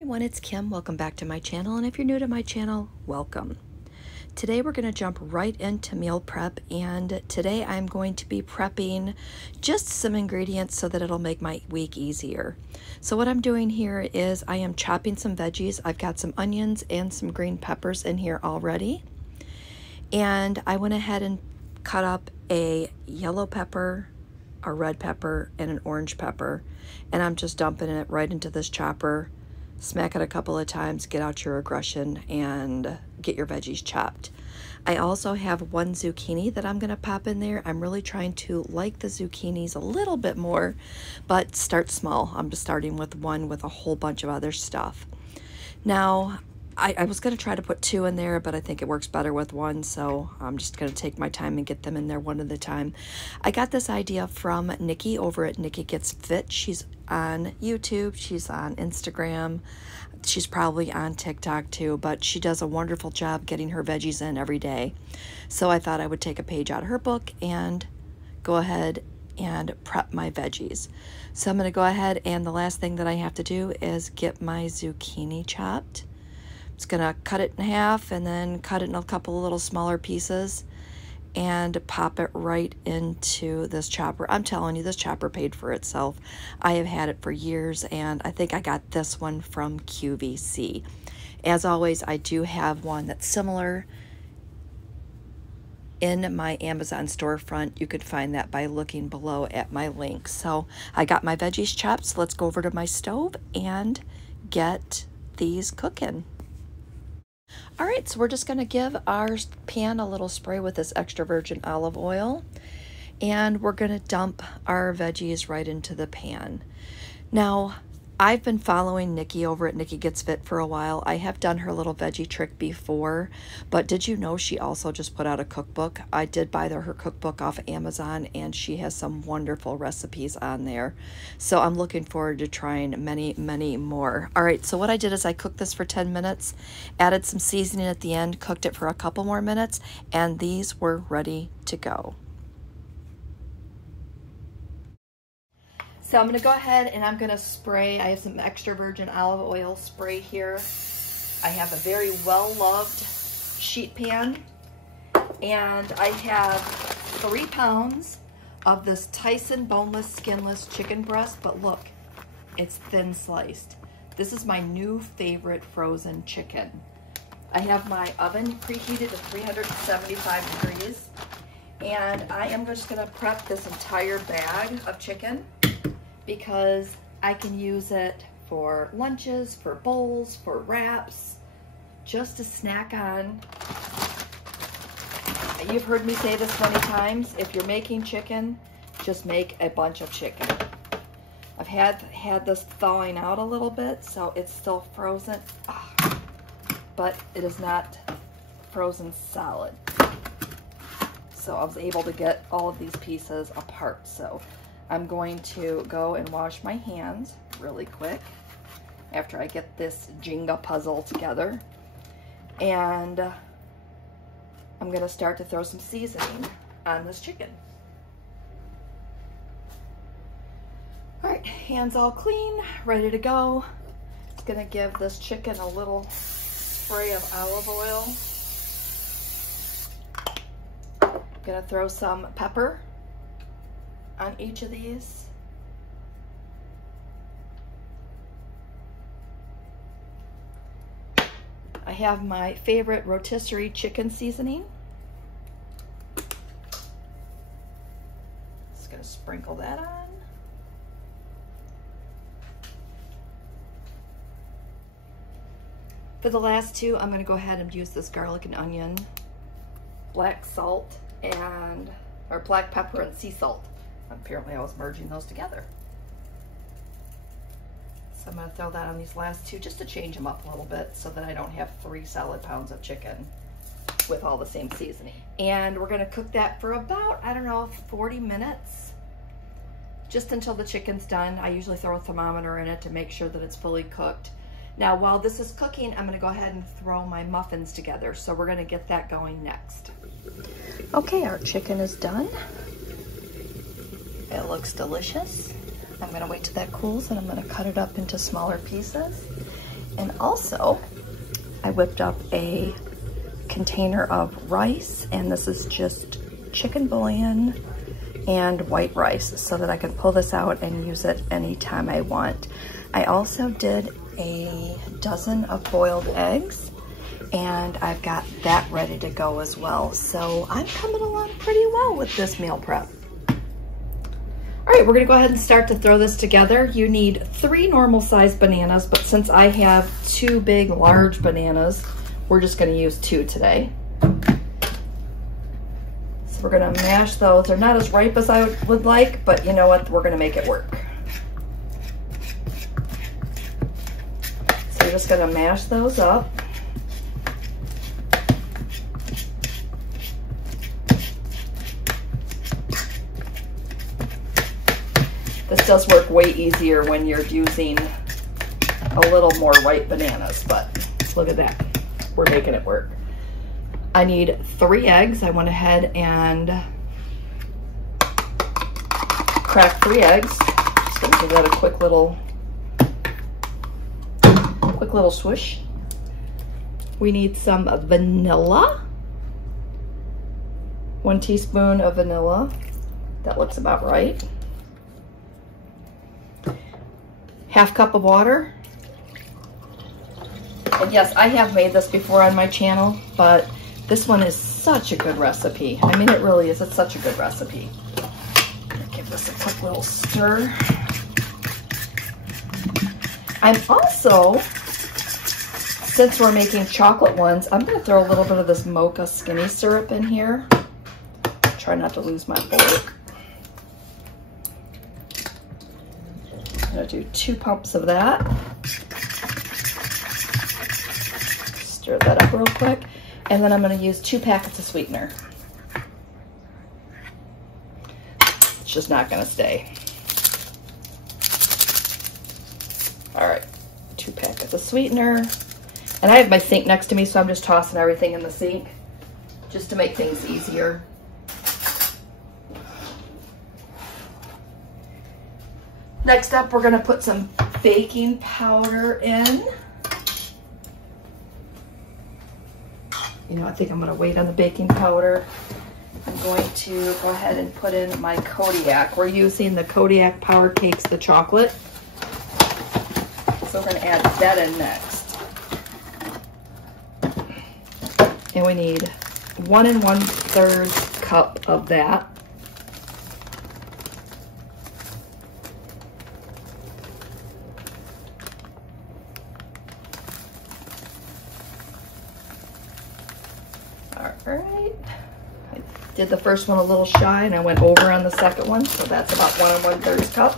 Everyone, it's Kim. Welcome back to my channel, and if you're new to my channel, welcome. Today we're going to jump right into meal prep, and today I'm going to be prepping just some ingredients so that it'll make my week easier. So what I'm doing here is I am chopping some veggies. I've got some onions and some green peppers in here already, and I went ahead and cut up a yellow pepper, a red pepper, and an orange pepper, and I'm just dumping it right into this chopper. Smack it a couple of times, get out your aggression, and get your veggies chopped. I also have one zucchini that I'm going to pop in there. I'm really trying to like the zucchinis a little bit more, but start small. I'm just starting with one with a whole bunch of other stuff. Now, I was going to try to put two in there, but I think it works better with one, so I'm just going to take my time and get them in there one at a time. I got this idea from Nikki over at Nikki Gets Fit. She's on YouTube, she's on Instagram, she's probably on TikTok too, but she does a wonderful job getting her veggies in every day. So I thought I would take a page out of her book and go ahead and prep my veggies. So I'm going to go ahead, and the last thing that I have to do is get my zucchini chopped. I'm just going to cut it in half and then cut it in a couple of little smaller pieces and pop it right into this chopper. I'm telling you, this chopper paid for itself. I have had it for years, and I think I got this one from QVC. As always, I do have one that's similar in my Amazon storefront. You could find that by looking below at my link. So I got my veggies chopped, so let's go over to my stove and get these cooking. All right, so we're just going to give our pan a little spray with this extra virgin olive oil, and we're going to dump our veggies right into the pan. Now, I've been following Nikki over at Nikki Gets Fit for a while. I have done her little veggie trick before, but did you know she also just put out a cookbook? I did buy her cookbook off Amazon, and she has some wonderful recipes on there. So I'm looking forward to trying many, many more. All right, so what I did is I cooked this for 10 minutes, added some seasoning at the end, cooked it for a couple more minutes, and these were ready to go. So I'm going to go ahead and I'm going to spray. I have some extra virgin olive oil spray here. I have a very well-loved sheet pan, and I have 3 pounds of this Tyson boneless, skinless chicken breast, but look, it's thin sliced. This is my new favorite frozen chicken. I have my oven preheated to 375 degrees, and I am just going to prep this entire bag of chicken, because I can use it for lunches, for bowls, for wraps, just to snack on. You've heard me say this many times, if you're making chicken, just make a bunch of chicken. I've had this thawing out a little bit, so it's still frozen, but it is not frozen solid. So I was able to get all of these pieces apart. So I'm going to go and wash my hands really quick after I get this Jenga puzzle together. And I'm going to start to throw some seasoning on this chicken. All right, hands all clean, ready to go. Just going to give this chicken a little spray of olive oil. I'm going to throw some pepper on each of these. I have my favorite rotisserie chicken seasoning. Just gonna sprinkle that on. For the last two, I'm gonna go ahead and use this garlic and onion, black salt, or black pepper and sea salt. Apparently I was merging those together. So I'm going to throw that on these last two just to change them up a little bit so that I don't have 3 solid pounds of chicken with all the same seasoning. And we're going to cook that for about, I don't know, 40 minutes, just until the chicken's done. I usually throw a thermometer in it to make sure that it's fully cooked. Now, while this is cooking, I'm going to go ahead and throw my muffins together. So we're going to get that going next. Okay, our chicken is done. It looks delicious. I'm going to wait till that cools, and I'm going to cut it up into smaller pieces. And also, I whipped up a container of rice, and this is just chicken bouillon and white rice so that I can pull this out and use it anytime I want. I also did a dozen of boiled eggs, and I've got that ready to go as well. So I'm coming along pretty well with this meal prep. All right, we're gonna go ahead and start to throw this together. You need 3 normal sized bananas, but since I have 2 big, large bananas, we're just gonna use 2 today. So we're gonna mash those. They're not as ripe as I would like, but you know what? We're gonna make it work. So we're just gonna mash those up. This does work way easier when you're using a little more ripe bananas, but look at that. We're making it work. I need 3 eggs. I went ahead and cracked 3 eggs. Just gonna give that a quick little swoosh. We need some vanilla. 1 teaspoon of vanilla. That looks about right. 1/2 cup of water. And yes, I have made this before on my channel, but this one is such a good recipe. I mean, it really is. It's such a good recipe. Give this a quick little stir. I'm also, since we're making chocolate ones, I'm gonna throw a little bit of this mocha skinny syrup in here. Try not to lose my fork. I'm gonna do 2 pumps of that. Stir that up real quick. And then I'm gonna use 2 packets of sweetener. It's just not gonna stay. All right, 2 packets of sweetener. And I have my sink next to me, so I'm just tossing everything in the sink just to make things easier. Next up, we're gonna put some baking powder in. You know, I think I'm gonna wait on the baking powder. I'm going to go ahead and put in my Kodiak. We're using the Kodiak Power Cakes, the chocolate. So we're gonna add that in next. And we need 1 1/3 cup of that. All right, I did the first one a little shy and I went over on the second one, so that's about 1 1/3 cup.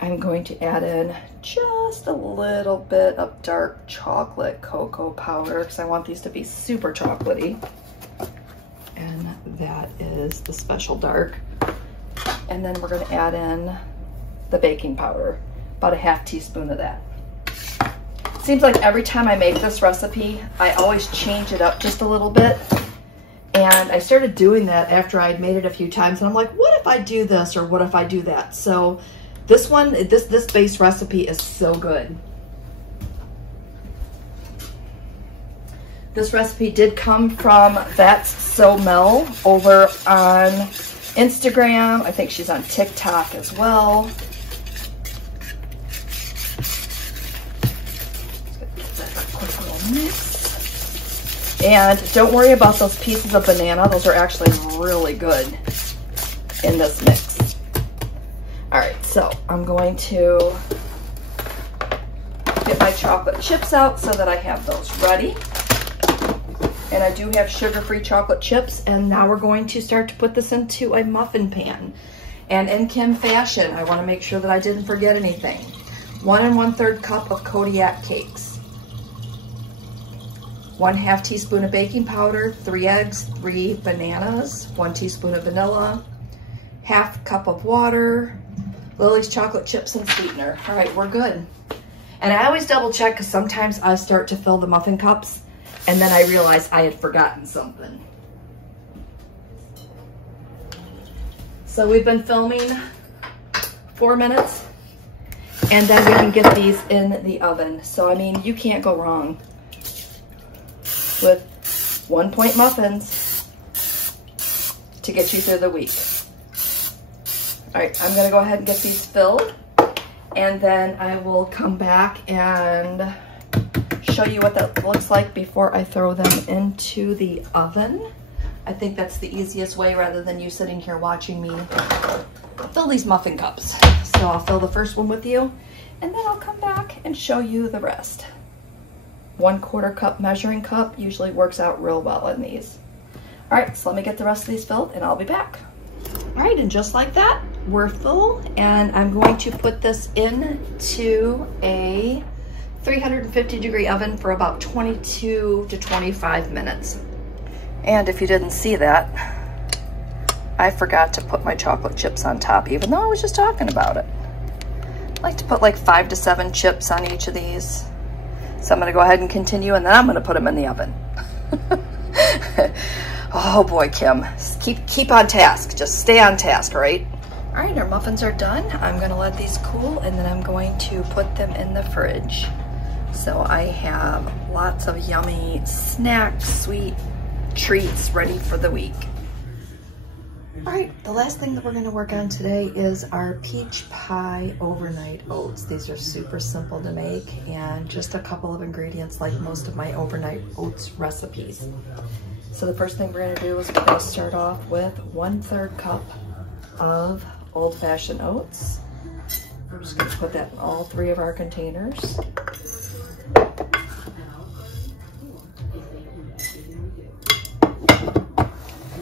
I'm going to add in just a little bit of dark chocolate cocoa powder because I want these to be super chocolatey. And that is the special dark. And then we're gonna add in the baking powder, about a 1/2 teaspoon of that. Seems like every time I make this recipe, I always change it up just a little bit. And I started doing that after I'd made it a few times. And I'm like, what if I do this or what if I do that? So this one, this base recipe is so good. This recipe did come from thatssomelww over on Instagram. I think she's on TikTok as well. Mix. And don't worry about those pieces of banana. Those are actually really good in this mix. All right, so I'm going to get my chocolate chips out so that I have those ready. And I do have sugar-free chocolate chips. And now we're going to start to put this into a muffin pan. And in Kim fashion, I want to make sure that I didn't forget anything. 1 1/3 cup of Kodiak cakes. 1/2 teaspoon of baking powder, 3 eggs, 3 bananas, 1 teaspoon of vanilla, 1/2 cup of water, Lily's chocolate chips and sweetener. All right, we're good. And I always double check because sometimes I start to fill the muffin cups and then I realize I had forgotten something. So we've been filming 4 minutes And then we can get these in the oven. So, I mean, you can't go wrong with 1-point muffins to get you through the week. All right, I'm gonna go ahead and get these filled, and then I will come back and show you what that looks like before I throw them into the oven. I think that's the easiest way rather than you sitting here watching me fill these muffin cups. So I'll fill the first one with you, and then I'll come back and show you the rest. 1/4 cup measuring cup usually works out real well in these. All right, so let me get the rest of these filled and I'll be back. All right, and just like that, we're full, and I'm going to put this into a 350-degree oven for about 22 to 25 minutes. And if you didn't see that, I forgot to put my chocolate chips on top, even though I was just talking about it. I like to put like 5 to 7 chips on each of these. So I'm gonna go ahead and continue, and then I'm gonna put them in the oven. Oh boy, Kim, keep on task. Just stay on task, right? All right, our muffins are done. I'm gonna let these cool, and then I'm going to put them in the fridge. So I have lots of yummy snacks, sweet treats ready for the week. All right, the last thing that we're gonna work on today is our peach pie overnight oats. These are super simple to make and just a couple of ingredients like most of my overnight oats recipes. So the first thing we're gonna do is we're gonna start off with 1/3 cup of old-fashioned oats. We're just gonna put that in all 3 of our containers.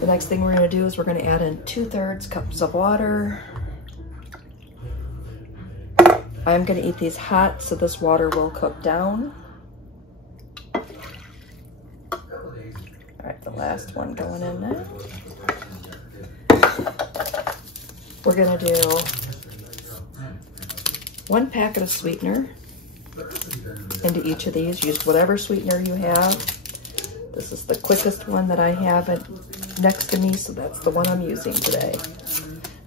The next thing we're gonna do is we're gonna add in 2/3 cups of water. I'm gonna eat these hot, so this water will cook down. All right, the last one going in now. We're gonna do 1 packet of sweetener into each of these. Use whatever sweetener you have. This is the quickest one that I have next to me, so that's the one I'm using today.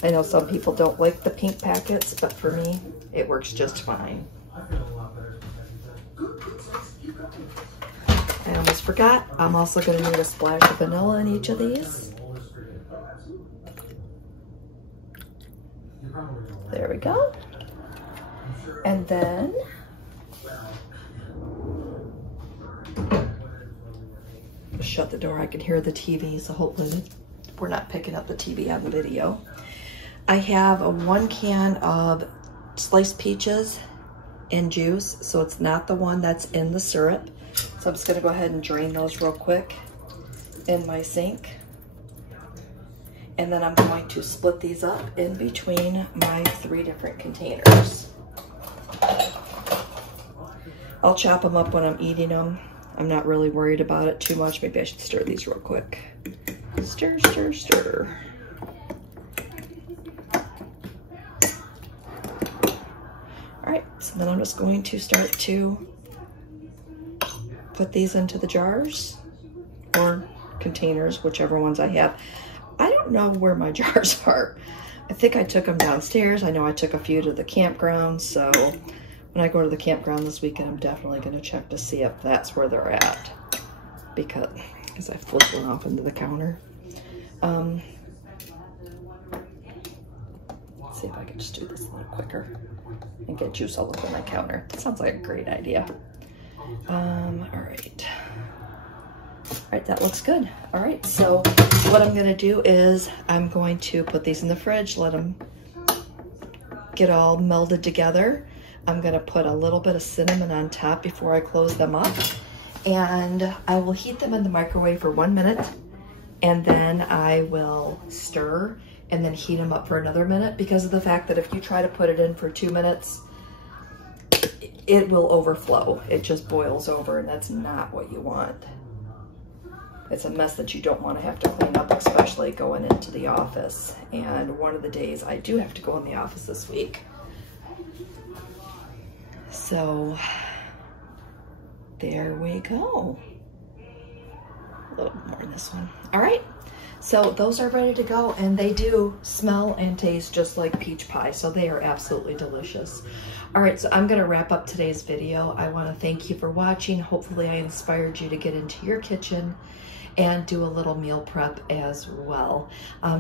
I know some people don't like the pink packets, but for me, it works just fine. I almost forgot, I'm also going to need a splash of vanilla in each of these. There we go. And then shut the door. I can hear the TV, so hopefully we're not picking up the TV on the video. I have a 1 can of sliced peaches and juice, so it's not the one that's in the syrup. So I'm just gonna go ahead and drain those real quick in my sink. And then I'm going to split these up in between my 3 different containers. I'll chop them up when I'm eating them. I'm not really worried about it too much. Maybe I should stir these real quick. Stir, stir, stir. All right, so then I'm just going to start to put these into the jars or containers, whichever ones I have. I don't know where my jars are. I think I took them downstairs. I know I took a few to the campground, so when I go to the campground this weekend, I'm definitely going to check to see if that's where they're at, because I flipped one off into the counter. Let's see if I can just do this a little quicker and get juice all over my counter. That sounds like a great idea. All right, that looks good. All right, so what I'm going to do is I'm going to put these in the fridge, let them get all melded together. I'm gonna put a little bit of cinnamon on top before I close them up, and I will heat them in the microwave for 1 minute, and then I will stir and then heat them up for another minute, because of the fact that if you try to put it in for 2 minutes, it will overflow. It just boils over, and that's not what you want. It's a mess that you don't want to have to clean up, especially going into the office. And one of the days I do have to go in the office this week. So there we go. A little more in this one. All right, So those are ready to go, and they do smell and taste just like peach pie, so they are absolutely delicious. All right, so I'm gonna wrap up today's video. I wanna thank you for watching. Hopefully I inspired you to get into your kitchen and do a little meal prep as well.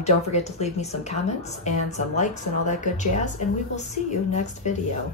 Don't forget to leave me some comments and some likes and all that good jazz, and we will see you next video.